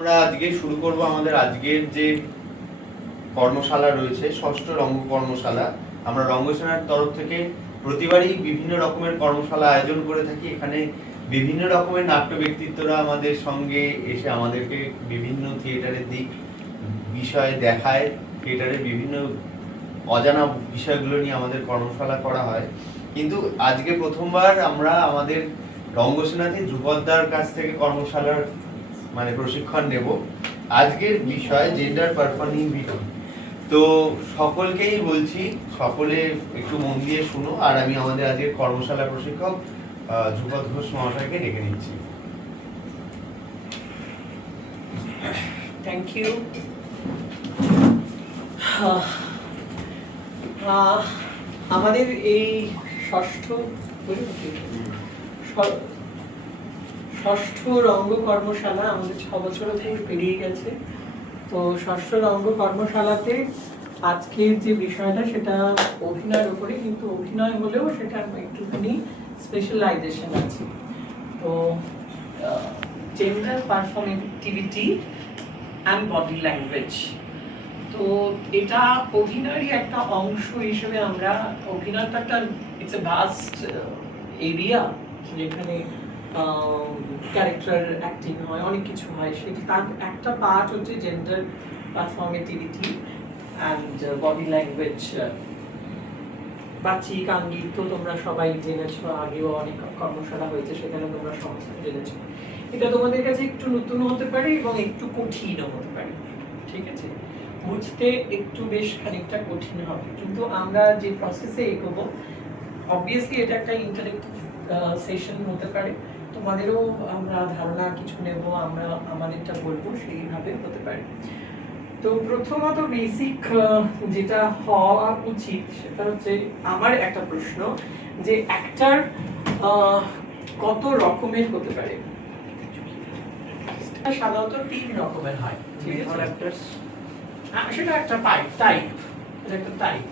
আমরা আজকে শুরু করব আমাদের আজকের যে কর্মশালা রয়েছে, ষষ্ঠ রঙ্গ কর্মশালা। আমরা রঙ্গসেনার তরফ থেকে প্রতিবারই বিভিন্ন রকমের কর্মশালা আয়োজন করে থাকি। এখানে বিভিন্ন রকমের নাট্য ব্যক্তিত্বরা আমাদের সঙ্গে এসে আমাদেরকে বিভিন্ন থিয়েটারের দিক বিষয় দেখায়, থিয়েটারের বিভিন্ন অজানা বিষয়গুলো নিয়ে আমাদের কর্মশালা করা হয়। কিন্তু আজকে প্রথমবার আমরা আমাদের রঙ্গসেনাতে ধ্রুপদদার কাছ থেকে কর্মশালার প্রশিক্ষণ নেব। আজকের বিষয় জেন্ডার পারফর্মিং বিউটি। তো সকলকেই বলছি, সকলে একটু মন দিয়ে শুনো। আর আমি আমাদের আজকের কর্মশালা প্রশিক্ষক ধ্রুপদ ঘোষ মহাশয়কে ডেকে নিচ্ছি। Thank you. আমাদের এই ষষ্ঠ রঙ্গ কর্মশালা আমাদের 6 বছর থেকে পেরিয়ে গেছে। তো ষষ্ঠ রঙ্গ কর্মশালাতে আজকের যে বিষয়টা সেটা অভিনয়ের উপরে, কিন্তু অভিনয় হলেও সেটা একটুখানি স্পেশালাইজেশন আছে। তো জেন্ডার পারফর্মেটিভিটি অ্যান্ড বডি ল্যাঙ্গুয়েজ। তো এটা অভিনয়েরই একটা অংশ হিসেবে আমরা অভিনয়টা একটা ইটস এ ভাস্ট এরিয়া, যেখানে ক্যারেক্টার অ্যাক্টিং হয়, অনেক কিছু হয়। সেটা তার একটা পার্ট হচ্ছে জেন্ডার পারফর্মেটিভিটি অ্যান্ড বডি ল্যাঙ্গুয়েজ। বাচিক আঙ্গিক তো তোমরা সবাই জেনেছো, আগেও অনেক কর্মশালা হয়েছে, সেখানে তোমরা সমস্ত জেনেছো। এটা তোমাদের কাছে একটু নতুন হতে পারে এবং একটু কঠিনও হতে পারে, ঠিক আছে? বুঝতে একটু বেশ খানিকটা কঠিন হবে, কিন্তু আমরা যে প্রসেসে এগোবো, অবভিয়াসলি এটা একটা ইন্টারেক্টিভ সেশন হতে পারে। তোমাদেরও আমরা ধারণা কিছু নেব, আমরা আমাদেরটা বলবো, সেইভাবে হতে পারে। তো প্রথমত বেসিক যেটা হওয়া উচিত সেটা হচ্ছে, আমার একটা প্রশ্ন যে অ্যাক্টর কত রকমের হতে পারে? সাধারণত 3 রকমের হয়, ঠিক আছে? সেটা একটা টাইপ।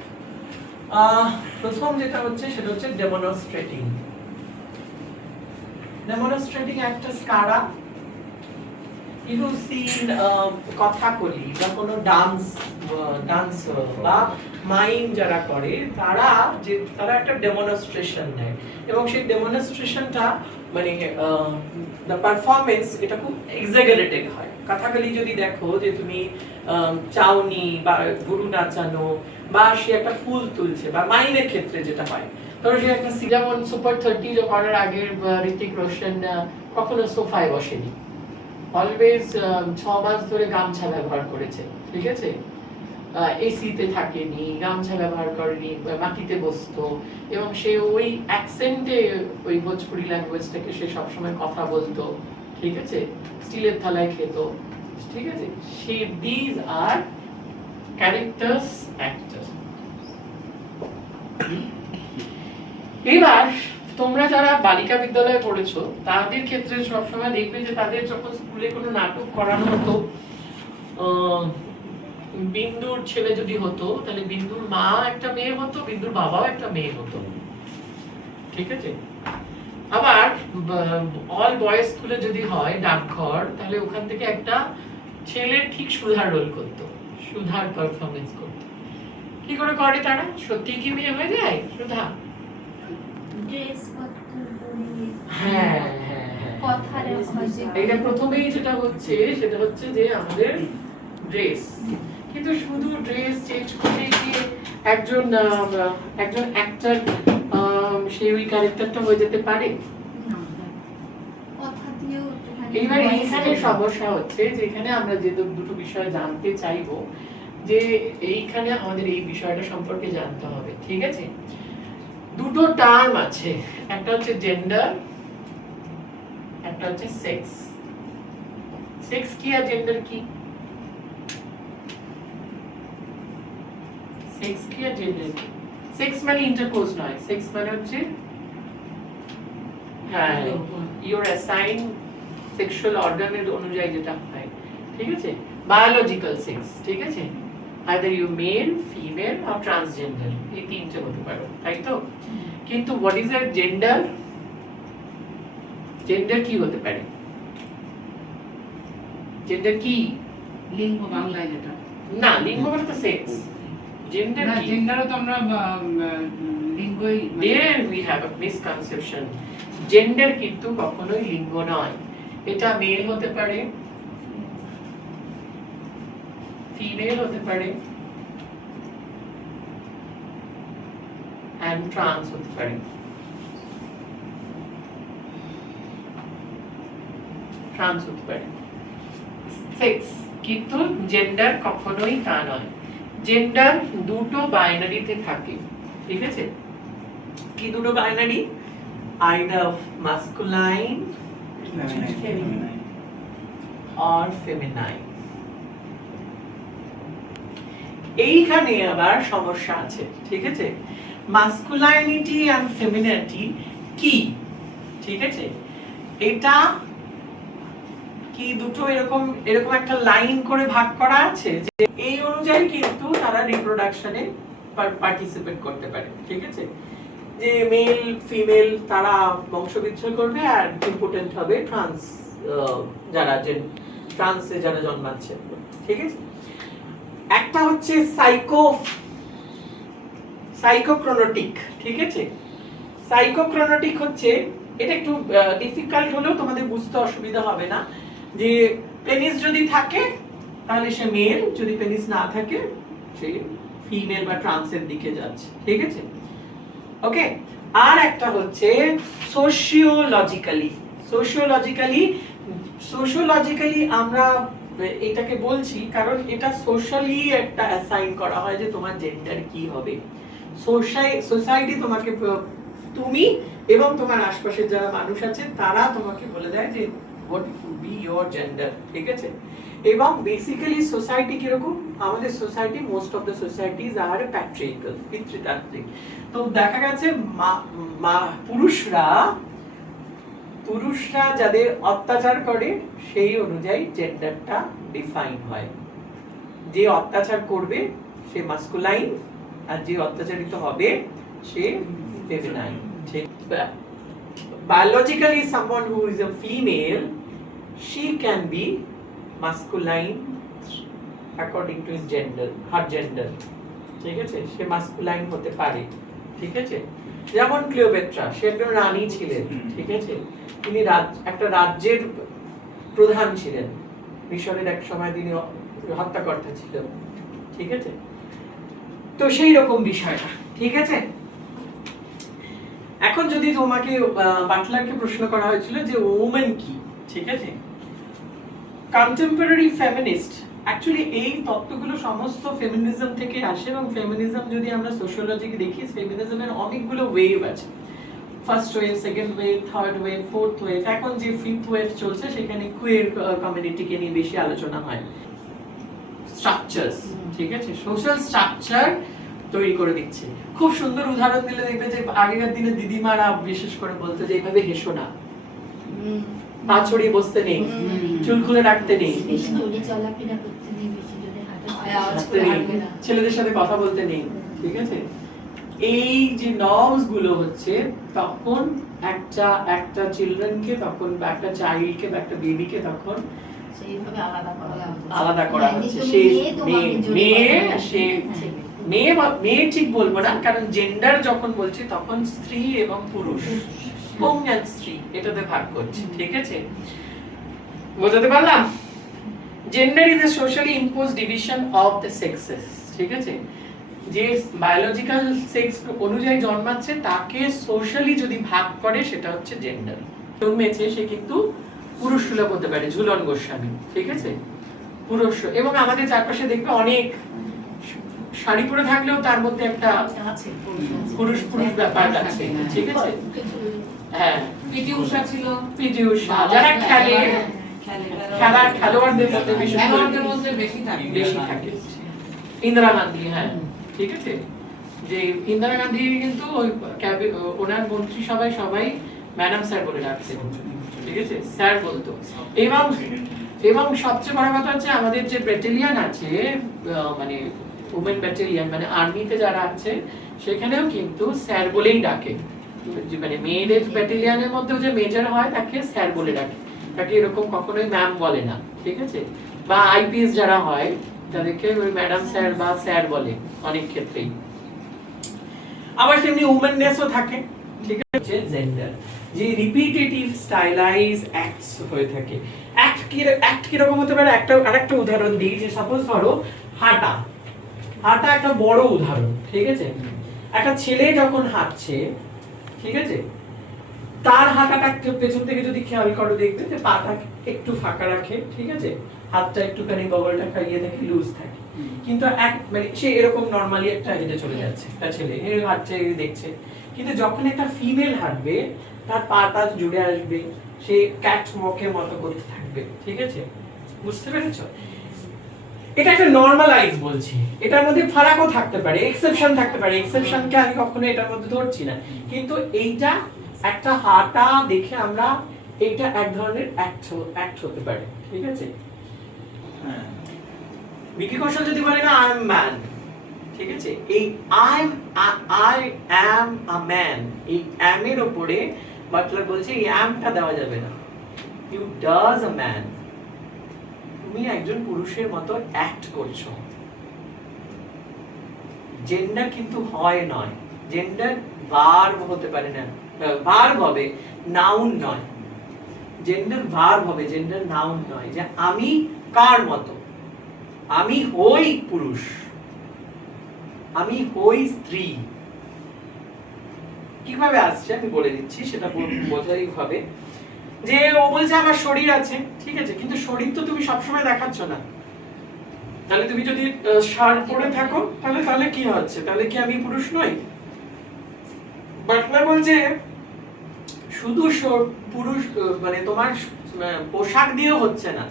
প্রথম যেটা হচ্ছে সেটা হচ্ছে ডেমনস্ট্রেটিং অ্যাক্টার্স কারা? ইউ সিন কথাকলি বা কোনো ডান্সার বা মাইম যারা করে, তারা একটা ডেমনস্ট্রেশন দেয়, এবং সেই ডেমনস্ট্রেশনটা দ্য পারফরমেন্স এটা খুব এক্সাজারেটেড হয়। কথাকলি যদি দেখো যে তুমি চাউনি বা গুরু নাচানো, বা সে একটা ফুল তুলছে, বা মাইনের ক্ষেত্রে যেটা হয়, ধরো সে একটা যেমন সুপার 30 করার আগে ঋতিক রোশন কখনো সোফায় বসেনি, অলওয়েজ 6 মাস ধরে গামছা ব্যবহার করেছে, ঠিক আছে? এসিতে থাকেনি, গামছা ব্যবহার করেনি, মাটিতে বসতো, এবং সে ওই অ্যাকসেন্টে ওই ভোজপুরি ল্যাঙ্গুয়েজটাকে সে সবসময় কথা বলতো, ঠিক আছে? স্টিলের থালায় খেত, ঠিক আছে? সে দিজ আর ক্যারেক্টার্স অ্যাক্টর। এবার তোমরা যারা বালিকা বিদ্যালয়ে পড়েছো, তাদের ক্ষেত্রে সবসময় দেখবে যে তাদের যখন স্কুলে কোনো নাটক করানো হতো, বিন্দুর ছেলে যদি হতো, তাহলে বিন্দুর মা একটা মেয়ে হতো, বিন্দুর বাবাও একটা মেয়ে হতো, ঠিক আছে? আবার অল বয়েজ স্কুলে যদি হয়, ডাকঘর, তাহলে ওখান থেকে একটা ছেলে ঠিক সুধার রোল করতো, সুধার পারফরমেন্স করতো। কি করে করে তারা? সত্যি কি মেয়ে হয়ে যায় সুধা? হ্যাঁ, এটা প্রথমেই যেটা হচ্ছে সেটা হচ্ছে যে আমাদের ড্রেস। কিন্তু শুধু ড্রেস চেঞ্জ করে গিয়ে একজন অ্যাক্টর সেই ওই ক্যারেক্টারটা হয়ে যেতে পারে? এইবার এইখানে সমস্যা হচ্ছে যে এখানে আমরা যে দুটো বিষয় জানতে চাইবো, যে এইখানে আমাদের এই বিষয়টা সম্পর্কে জানতে হবে, ঠিক আছে? দুটো টার্ম আছে, একটা হচ্ছে জেন্ডার, একটা হচ্ছে সেক্স। সেক্স কি আর জেন্ডার কি? সেক্স কি আর জেন্ডার কি? সেক্স মানে ইন্টারকোর্স নয়, সেক্স মানে হচ্ছে ইওর অ্যাসাইন সেক্সুয়াল অর্গানের অনুযায়ী যেটা হয়, ঠিক আছে? বায়োলজিক্যাল সেক্স, ঠিক আছে? Either you male, female or transgender, এই তিনটে হতে পারো, তাই তো? কিন্তু what is a gender? Gender কি হতে পারে? জেন্ডার কি? লিঙ্গ বাংলায় যেটা না, লিঙ্গ মানে তো সেক্স। জেন্ডার না, কি? জেন্ডারও তো আমরা লিঙ্গই There we have a misconception. Gender কিন্তু কখনোই লিঙ্গ নয়। এটা মেল হতে পারে, ফিমেল হতে পারে, and ট্রান্স হতে পারে। ট্রান্স হতে পারে। সেক্স কিন্তু জেন্ডার কখনোই তা নয়। জেন্ডার দুটো বাইনারিতে থাকে, ঠিক আছে? কি দুটো binary? Either masculine or feminine। এইখানে আবার সমস্যা আছে, ঠিক আছে? মাস্কুলাইনিটি এন্ড ফেমিনিটি কি, ঠিক আছে? এটা কি দুটো এরকম এরকম একটা লাইন করে ভাগ করা আছে যে এই অনুযায়ী কিন্তু তারা রিপ্রোডাকশনে পার্টিসিপেট করতে পারে, ঠিক আছে? যে মেল ফিমেল তারা বংশবিস্তার করবে আর ইম্পর্টেন্ট হবে ট্রান্স, যারা যে ট্রান্সে যারা জন্মাচ্ছে, ঠিক আছে? একটা হচ্ছে সাইকোক্রোনোটিক, ঠিক আছে? সাইকোক্রোনোটিক হচ্ছে, এটা একটু ডিফিকাল্ট হলেও তোমাদের বুঝতে অসুবিধা হবে না, যে পেনিস যদি থাকে তাহলে সে মেল, যদি পেনিস না থাকে সে ফিমেল বা ট্রান্সের দিকে যাচ্ছে, ঠিক আছে? ওকে। আর একটা হচ্ছে সোশিওলজিক্যালি আমরা এটাকে বলছি কারণ এটা সোশ্যালি একটা অ্যাসাইন করা হয় যে তোমার জেন্ডার কি হবে। সোসাইটি তোমাকে, তুমি এবং তোমার আশপাশের যারা মানুষ আছে তারা তোমাকে বলে দেয় যে what would be your gender, ঠিক আছে? এবং বেসিক্যালি সোসাইটি কিরকম? আমাদের society, most of the societies are patriarchal, পিতৃতান্ত্রিক। তো দেখা গেছে পুরুষরা যাদের অত্যাচার করে সেই অনুযায়ী জেন্ডারটা ডিফাইন হয়। যে অত্যাচার করবে সে মাস্কুলাইন আর যে অত্যাচারিত হবে সে feminine. Biologically, someone who is a female, she can be masculine according to his gender, her gender, ঠিক আছে? সে মাস্কুলাইন হতে পারে, ঠিক আছে? যেমন ক্লিওপেট্রা, সে একজন রানী ছিলেন, ঠিক আছে? তিনি একটা রাজ্যের প্রধান ছিলেন, মিশরের এক সময় তিনি হত্যাকর্তা ছিলেন, ঠিক আছে? তো সেই রকম বিষয়টা, ঠিক আছে? এখন যদি তোমাকে বাটলারকে প্রশ্ন করা হয়েছিল যে ওমেন কি, ঠিক আছে? কন্টেম্পোরারি ফেমিনিস্ট, অ্যাকচুয়ালি এই তত্ত্বগুলো সমস্ত ফেমিনিজম থেকে আসে এবং ফেমিনিজম যদি আমরা সোশিওলজিকে দেখি, ফেমিনিজমের অনেকগুলো ওয়েভ আছে। First wave, second wave, third wave, fourth wave. এখন যে ফিফথ ওয়েভ চলছে সেখানে কুয়ার কমিউনিটিকে নিয়ে বেশি আলোচনা হয়। স্ট্রাকচারস, ঠিক আছে? সোশ্যাল স্ট্রাকচার তৈরি করে দিচ্ছে। খুব সুন্দর উদাহরণ দিলে দেখবে যে আগেকার দিনে দিদিমারা বিশেষ করে বলতো যে এইভাবে হেসো না, পা ছড়িয়ে বসতে নেই, চুল খুলে রাখতে নেই, ছেলেদের সাথে কথা বলতে নেই, ঠিক আছে? এই যে নর্মস গুলো হচ্ছে তখন একটা চিলড্রেনকে তখন বা একটা চাইল্ডকে বা একটা বেবিকে তখন আলাদা করা হচ্ছে। সে মেয়ে ঠিক বলবো না, কারণ জেন্ডার যখন বলছি তখন স্ত্রী এবং পুরুষ, পুং এন্ড স্ত্রী এটাতে ভাগ করছি, ঠিক আছে? বুঝতে পারলাম? Gender is a socially imposed division of the sexes, ঠিক আছে? যে বায়োলজিক্যাল সেক্স অনুযায়ী জন্মাচ্ছে তাকে সোশ্যালি যদি ভাগ করে সেটা হচ্ছে জেন্ডার। জন্মেছে সে কিন্তু পুরুষ সুলভ হতে পারে, ঝুলন গোস্বামী, ঠিক আছে? পুরুষ। এবং আমাদের চারপাশে দেখবে অনেক শাড়ি পরে থাকলেও তার মধ্যে একটা পুরুষ ব্যাপার আছে, ঠিক আছে? হ্যাঁ, পিটি উষা ছিল, পিটি উষা, যারা খেলোয়াড়দের মধ্যে বেশি থাকে। ইন্দিরা গান্ধী, হ্যাঁ, ঠিক আছে? যে ইন্দিরা গান্ধী কিন্তু ওনার মন্ত্রী সবাই ম্যাডাম স্যার বলে ডাকতেন, ঠিক আছে? স্যার বলতো। এবং সবচেয়ে বড় কথা হচ্ছে আমাদের যে ব্যাটালিয়ন আছে, মানে উমেন ব্যাটালিয়ন, মানে আর্মিতে যারা আছে সেখানেও কিন্তু স্যার বলেই ডাকে। মানে মেয়েদের ব্যাটালিয়নের মধ্যেও যে মেজর হয় তাকে স্যার বলে ডাকে, তাকে এরকম কখনোই ম্যাম বলে না। ঠিক আছে, বা আইপিএস যারা হয় তাদেরকে ওই ম্যাডাম স্যার বা স্যার বলে অনেক ক্ষেত্রেই। আবার তেমনি উমেননেসও থাকে, ঠিক আছে। জেন্ডার, যে রিপিটেটিভ স্টাইলাইজ অ্যাক্টস হয়ে থাকে। অ্যাক্ট কিরকম হতে পারে, আরেকটা উদাহরণ দিই, যে সাপোজ ধরো হাঁটা একটা বড় উদাহরণ, ঠিক আছে। একটা ছেলে যখন হাঁটছে, ঠিক আছে, তার হাঁটাটা একটু পেছন থেকে যদি খেয়াল করো দেখবে যে পাটা একটু ফাঁকা রাখে, ঠিক আছে, হাতটা একটুখানি বগলটা খাইয়ে থাকে, লুজ থাকে। কিন্তু মানে সে এরকম নরমালি একটা হেঁটে চলে যাচ্ছে, একটা ছেলে হাঁটছে দেখছে। কিন্তু যখন একটা ফিমেল হাঁটবে, তার পাটা জুড়ে আসবে, সে ক্যাট ওয়াকের মতো করতে থাকবে, ঠিক আছে, বুঝতে পেরেছো? এটা একটা নরমালাইজ বলছি, এটার মধ্যে ফারাকও থাকতে পারে, এক্সেপশন থাকতে পারে, এক্সেপশনকে আমি কখনো এটার মধ্যে ধরছি না, কিন্তু এইটা একটা হাঁটা দেখে আমরা এইটা এক ধরনের অ্যাক্ট হতে পারে, ঠিক আছে। বিকি কৌশল যদি বলে না আই এম ম্যান, ঠিক আছে, এই আই অ্যাম আ ম্যান, এই অ্যাম এর উপরে বাটলার বলছে এই অ্যামটা দেওয়া যাবে না, ইউ ডাজ আ ম্যান, তুমি একজন পুরুষের মতো অ্যাক্ট করছো। জেন্ডার কিন্তু হয় নয়, জেন্ডার ভার্ব হতে পারে না, ভার্ব হবে, নাউন নয়। জেন্ডার ভার্ব হবে, জেন্ডার নাউন নয়। যে আমি কার মতো, আমি হই পুরুষ, আমি হই স্ত্রী। কিভাবে আসছে আমি বলে দিচ্ছি, সেটা বোঝাই হবে। যে ও বলছে আমার শরীর আছে, ঠিক আছে, কিন্তু শরীর তো তুমি সবসময় দেখাচ্ছ না। তাহলে তুমি যদি শার্ট পরে থাকো, তাহলে কি হচ্ছে, তাহলে কি আমি পুরুষ নই? বাটলার বলছে শুধু পুরুষ মানে তোমার পোশাক দিয়েও হচ্ছে না,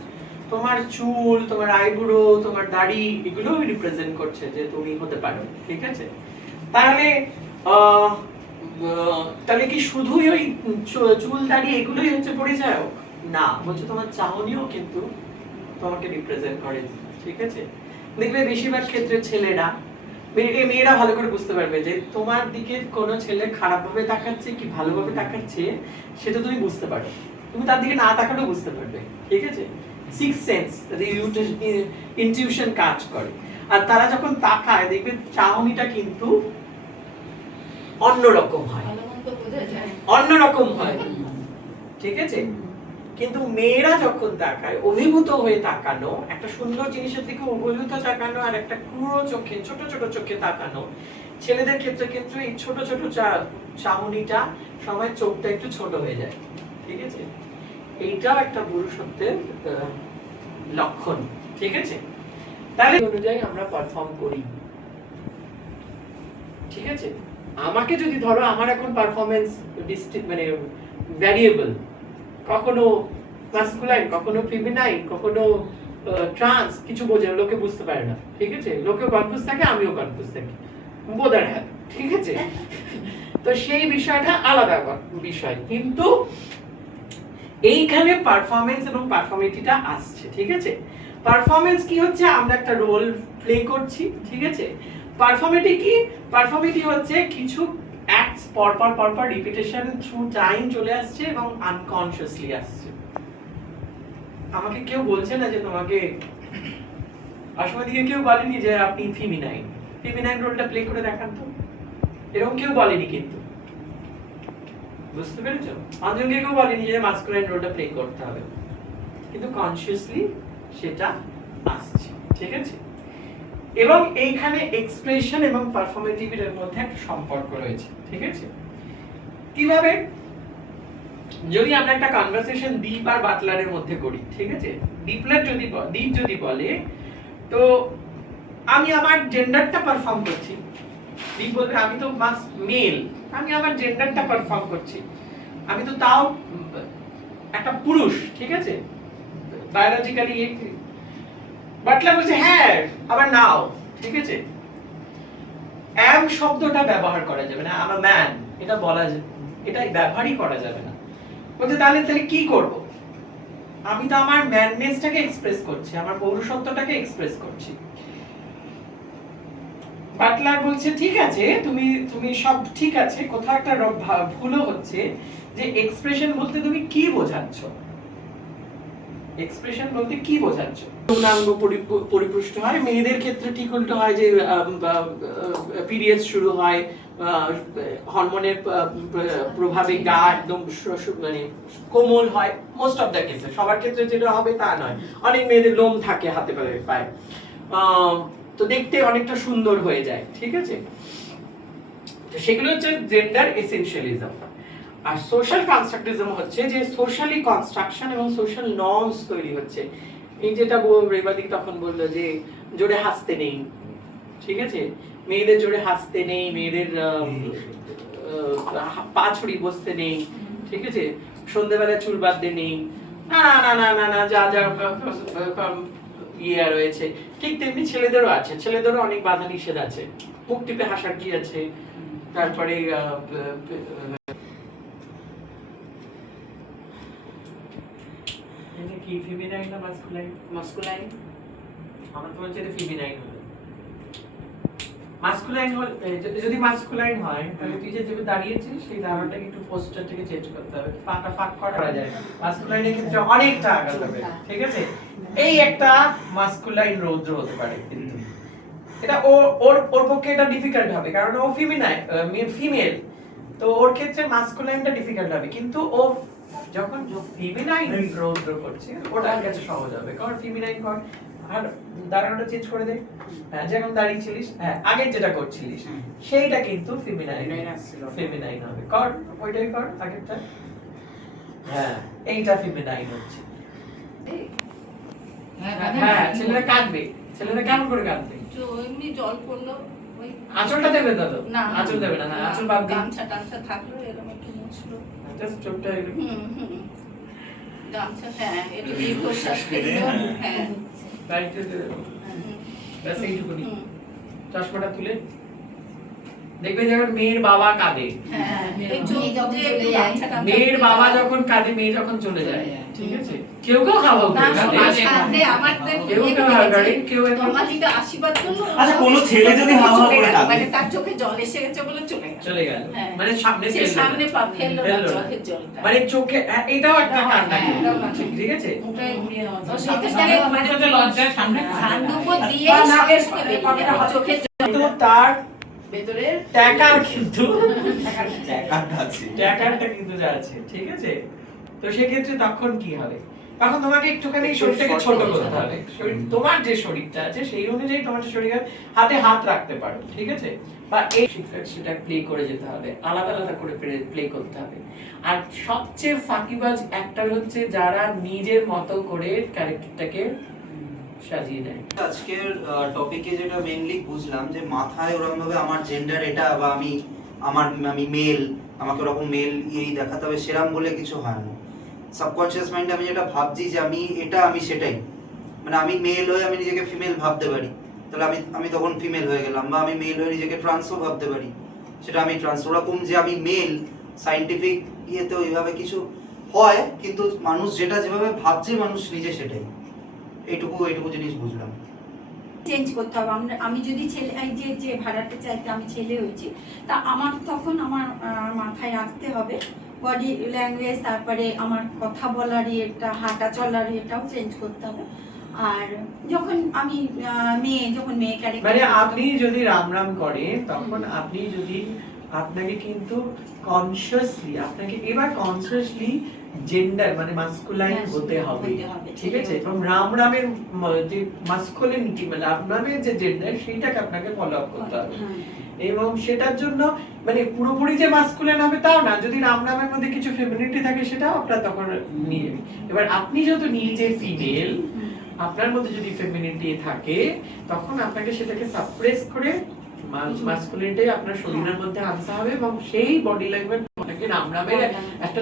তোমার চুল, তোমার আইব্রো, তোমার দাড়ি, এগুলো রিপ্রেজেন্ট করছে যে তুমি হতে পারো, ঠিক আছে। তাহলে কি শুধুই ওই চুল দাড়ি এগুলোই হচ্ছে পরিচয়? না, বলছে তোমার চাহনিও কিন্তু তোমাকে রিপ্রেজেন্ট করে, ঠিক আছে। দেখবে বেশিরভাগ ক্ষেত্রে ছেলেরা, মেয়েরা ভালো করে বুঝতে পারবে যে তোমার দিকে কোনো ছেলে খারাপ ভাবে তাকাচ্ছে কি ভালোভাবে তাকাচ্ছে, সেটা তুমি বুঝতে পারো। তুমি তার দিকে না তাকালেও বুঝতে পারবে, ঠিক আছে। সিক্স সেন্স, ইনটিউশন কাজ করে। আর তারা যখন তাকায় দেখবে চাহনিটা কিন্তু অন্যরকম হয়, অন্যরকম হয়, ঠিক আছে। কিন্তু মেয়েরা যখন তাকায়, অভিভূত হয়ে তাকানো, একটা সুন্দর জিনিসের দিকে অভিভূত তাকানো আর একটা ক্রূর চোখে, ছোট ছোট চোখে তাকানো, ছেলেদের ক্ষেত্রে কিন্তু এই ছোট ছোট চাহনিটা সময় চোখটা একটু ছোট হয়ে যায়, ঠিক আছে। এইটাও একটা পুরুষত্বের লক্ষণ, ঠিক আছে। তাহলে অনুযায়ী আমরা পারফর্ম করি, ঠিক আছে। আমাকে যদি ধরো, আমার এখন পারফরম্যান্স মানে ভ্যারিয়েবল, কখনো মাস্কুলাইন, কখনো ফেমিনাইন, কখনো ট্রান্স, কিছু বোঝে লোকে বুঝতে পারে না, ঠিক আছে। লোকেও কনফিউজ থাকে, আমিও কনফিউজ থাকি, বোধার হ্যাঁ, ঠিক আছে। তো সেই বিষয়টা আলাদা বিষয়, কিন্তু এইখানে পারফরম্যান্স এবং পারফর্মেটিটা আসছে, ঠিক আছে। পারফরম্যান্স কি হচ্ছে, আমরা একটা রোল প্লে করছি, ঠিক আছে। পারফর্মেটি কি, পারফর্মেটি হচ্ছে কিছু অ্যাক্টস পরপর রিপিটেশন থ্রু টাইম চলে আসছে এবং আনকনশিয়াসলি আসছে। আমাকে কেউ বলছে না যে তোমাকে, আসলে দিকে কেউ বলেনি যে আপনি ফেমিনাইন রোলটা প্লে করে দেখান তো, এরকম কেউ বলেনি, কিন্তু বুঝতে পেরেছো, অঞ্জনকে কেউ বলেনি যে মাস্কুলাইন রোলটা প্লে করতে হবে, কিন্তু কনশিয়াসলি সেটা আসছে, ঠিক আছে। এবং এইখানে এক্সপ্রেশন এবং পারফরমেটিভিটির মধ্যে একটা সম্পর্ক রয়েছে, ঠিক আছে। কিভাবে, যদি আমরা একটা কনভারসেশন দীপ আর বাটলারের মধ্যে করি, ঠিক আছে, দীপ যদি বলে তো আমি আমার জেন্ডারটা পারফর্ম করছি, দীপ বলবে আমি তো মেল, আমি আমার জেন্ডারটা পারফর্ম করছি, আমি তো তাও একটা পুরুষ, ঠিক আছে, বায়োলজিক্যালি। বাটলার বলছে হ্যাঁ, আবার নাও, ঠিক আছে। অ্যাম শব্দটা ব্যবহার করা যাবে না, আম আ ম্যান, এটা বলা যাবে, এটা ব্যবহারই করা যাবে না। বলছে তাহলে কি করব? আমি তো আমার ম্যাননেসটাকে এক্সপ্রেস করছি, আমার পৌরুষত্বটাকে এক্সপ্রেস করছি। বাটলার বলছে ঠিক আছে, তুমি সব ঠিক আছে, কোথাও একটা ভুলও হচ্ছে, যে এক্সপ্রেশন বলতে তুমি কি বোঝাচ্ছ। এক্সপ্রেশন বলতে কি বোঝাচ্ছ? যৌনাঙ্গ পরিপুষ্ট হয়, মেয়েদের ক্ষেত্রে ঠিক উল্টো হয় যে পিরিয়ড শুরু হয়, হরমোনের প্রভাবে গা একদম মানে কোমল হয়, মোস্ট অফ দ্য কেসে। সবার ক্ষেত্রে যেটা হবে তা নয়, অনেক মেয়েদের লোম থাকে হাতে পায়ে, তো দেখতে অনেকটা সুন্দর হয়ে যায়, ঠিক আছে? সেগুলো হচ্ছে জেন্ডার এসেনশিয়ালিজম। আর সোশ্যাল কনস্ট্রাকটিজম হচ্ছে যে সোশ্যালি কনস্ট্রাকশন এবং সোশ্যাল নর্মস তৈরি হচ্ছে। এই যেটা রেবাদি তখন বললো যে জোরে হাসতে নেই, ঠিক আছে? মেয়েদের জোরে হাসতে নেই, মেয়েদের পা ছড়ি বসতে নেই, ঠিক আছে? সন্ধ্যেবেলা চুল বাঁধতে নেই, না না না না না যা যা ইয়ে রয়েছে। ঠিক তেমনি ছেলেদেরও আছে, ছেলেদেরও অনেক বাধা নিষেধ আছে। মুখ টিপে হাসার কি আছে, তারপরে কি ফেমিনাইন না মাস্কুলাইন? মাস্কুলাইন। আমার তো বলছে এটা ফেমিনাইন হবে। মাস্কুলাইন হল, যদি মাস্কুলাইন হয় তাহলে তুই যে দাঁড়িয়েছিস সেই দাঁড়ানোটাকে একটু পোস্টারটাকে চেঞ্জ করতে হবে, পাটা ফাঁক করা যায়। মাস্কুলাইনের ক্ষেত্রে অনেকটা আঘাত হবে, ঠিক আছে? এই একটা মাস্কুলাইন রৌদ্র হতে পারে, কিন্তু এটা ওর পক্ষে এটা ডিফিকাল্ট হবে, কারণ ও ফিমেল, তো ওর ক্ষেত্রে মাস্কুলাইনটা ডিফিকাল্ট হবে। কিন্তু ও যখন ফেমিনাইন রৌদ্র করছে ওটার কাছে সহজ হবে, কারণ ফেমিনাইন কর আর দাঁড়ানোটা চেঞ্জ করে দে। হ্যাঁ, যেমন দাঁড়িয়েছিলিস, হ্যাঁ আগে যেটা করছিলিস সেইটা কিন্তু ফেমিনাইন হবে। কর ওইটাই কর আগেরটা। হ্যাঁ, এইটা ফেমিনাইন হচ্ছে। হ্যাঁ, ছেলেরা কাঁদবে। ছেলেরা কেমন করে কাঁদবে? এমনি জল পড়লো, ওই আঁচলটা দেবে দাদা? না, আঁচল দেবে না, আঁচল বাদ দিন। গামছা টামছা থাকলো এরকম একটু মুছলো, জাস্ট চোখটা গামছা, হ্যাঁ একটু দীর্ঘশ্বাস ফেললো, হ্যাঁ রাইটে দেবে। ব্যাস এইটুকুনি। চশমাটা তুলে দেখবে যখন মেয়ের বাবা কাঁদে, মেয়ের বাবা যখন কাঁদে, মেয়ে যখন চলে যায়, ঠিক আছে? কেউ কেউ খাওয়া আশীর্বাদ করলো। আচ্ছা, কোনো ছেলে যদি হাওয়া করে কাঁদে, মানে তার চোখে জল এসে গেছে বলে চলে গেল, মানে সামনে ফেললো না চোখের জলটা, মানে চোখে, এটাও একটা কান্না, ঠিক আছে? লজ্জার সামনে দিয়ে চোখের কিন্তু তার ভেতরে ট্যাকার কিন্তু আছে। ট্যাকারটা কিন্তু যা আছে, ঠিক আছে? তো সেক্ষেত্রে তখন কি হবে? তখন তোমাকে একটুখানি শরীরটাকে ছোট করতে হবে। তোমার যে শরীরটা আছে সেই অনুযায়ী তোমার শরীরের হাতে হাত রাখতে পারো, ঠিক আছে? বা এই সেটা প্লে করে যেতে হবে, আলাদা আলাদা করে প্লে করতে হবে। আর সবচেয়ে ফাঁকিবাজ অ্যাক্টর হচ্ছে যারা নিজের মতো করে ক্যারেক্টারটাকে সাজিয়ে নেয়। আজকের টপিকে যেটা মেইনলি বুঝলাম যে মাথায় ওরকম ভাবে আমার জেন্ডার এটা, বা আমি মেল, আমাকে ওরকম মেল ইয়েই দেখাতে হবে সেরাম বলে কিছু হয় না। সাবকনশিয়াস মাইন্ডে আমি যেটা ভাবছি যে আমি এটা, আমি সেটাই, মানে আমি মেল হয়ে আমি নিজেকে ফিমেল ভাবতে পারি, তাহলে আমি তখন ফিমেল হয়ে গেলাম। বা আমি মেল হয়ে নিজেকে ট্রান্সও ভাবতে পারি, সেটা আমি ট্রান্স। ওরকম যে আমি মেল সায়েন্টিফিক ইয়েতে ওইভাবে কিছু হয়, কিন্তু মানুষ যেভাবে ভাবছে মানুষ নিজে সেটাই। এইটুকু জিনিস বুঝলাম। চেঞ্জ করতে হবে। আমি যদি ছেলে, এই যে ভাড়াটা চাইতে আমি ছেলে হয়েছি, তা আমার তখন আমার মাথায় রাখতে হবে বডি ল্যাঙ্গুয়েজ, তারপরে আমার কথা বলার ইয়েটা, হাঁটা চলার ইয়েটাও চেঞ্জ করতে হবে। আর যখন আমি মেয়ে ক্যারেক্টার, মানে আপনি যদি রাম করে তখন আপনি যদি আপনাকে কিন্তু কনসিয়াসলি জেন্ডার মানে মাস্কুলাইন হতে হবে, ঠিক আছে? এবং রামের যে মাস্কুলিনিটি মানে রামের যে জেন্ডার সেইটাকে আপনাকে ফলো আপ করতে হবে। এবং সেটার জন্য মানে পুরোপুরি যে মাস্কুলিন হবে তাও না, যদি রামের মধ্যে কিছু ফেমিনিটি থাকে সেটাও আপনার তখন নিয়ে। এবার আপনি যেহেতু নিজে ফিমেল, আপনার মধ্যে যদি ফেমিনিটি থাকে তখন আপনাকে সেটাকে সাপ্রেস করে মাস্কুলিনিটি আপনার শরীরের মধ্যে আনতে হবে, এবং সেই বডি ল্যাঙ্গুয়েজ আপনাকে রামের একটা